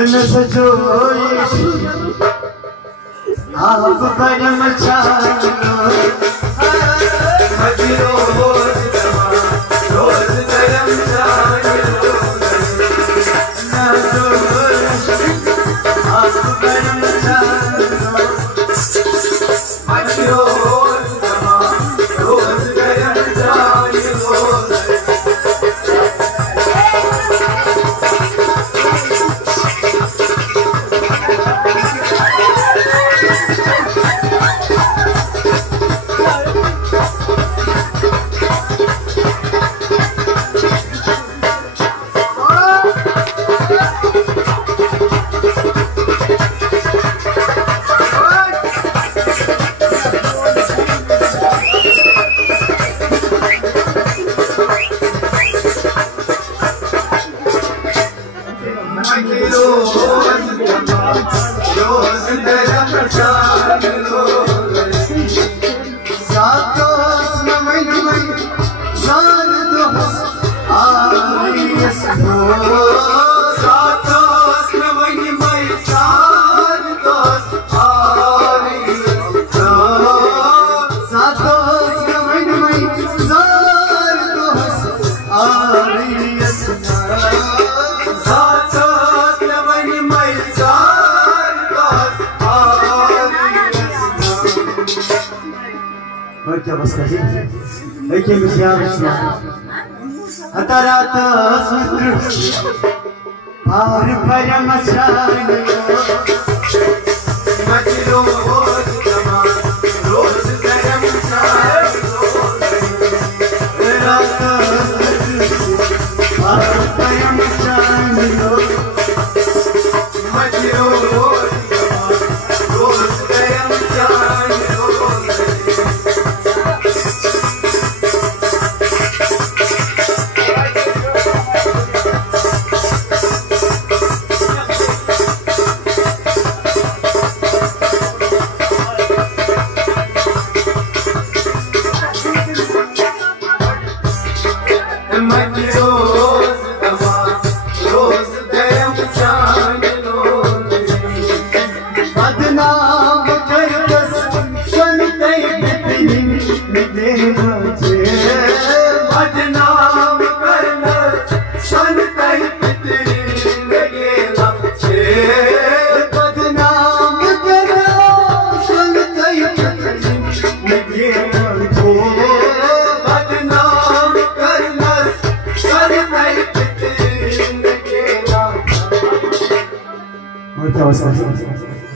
न सजोइश आप परम चालो मदिरो रोज करम चालो न सजोइश आप परम चालो मदिरो रोज करम चालो Eke müziğimizle Hataratı sürdürüz Bağrı parama çağırıyor Matiro zaman Roz karem çağırıyor Hataratı sürdürüz Bağrı parama çağırıyor Matiro zaman Roz karem çağırıyor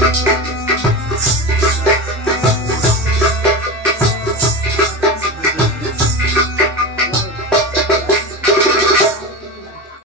Thank you.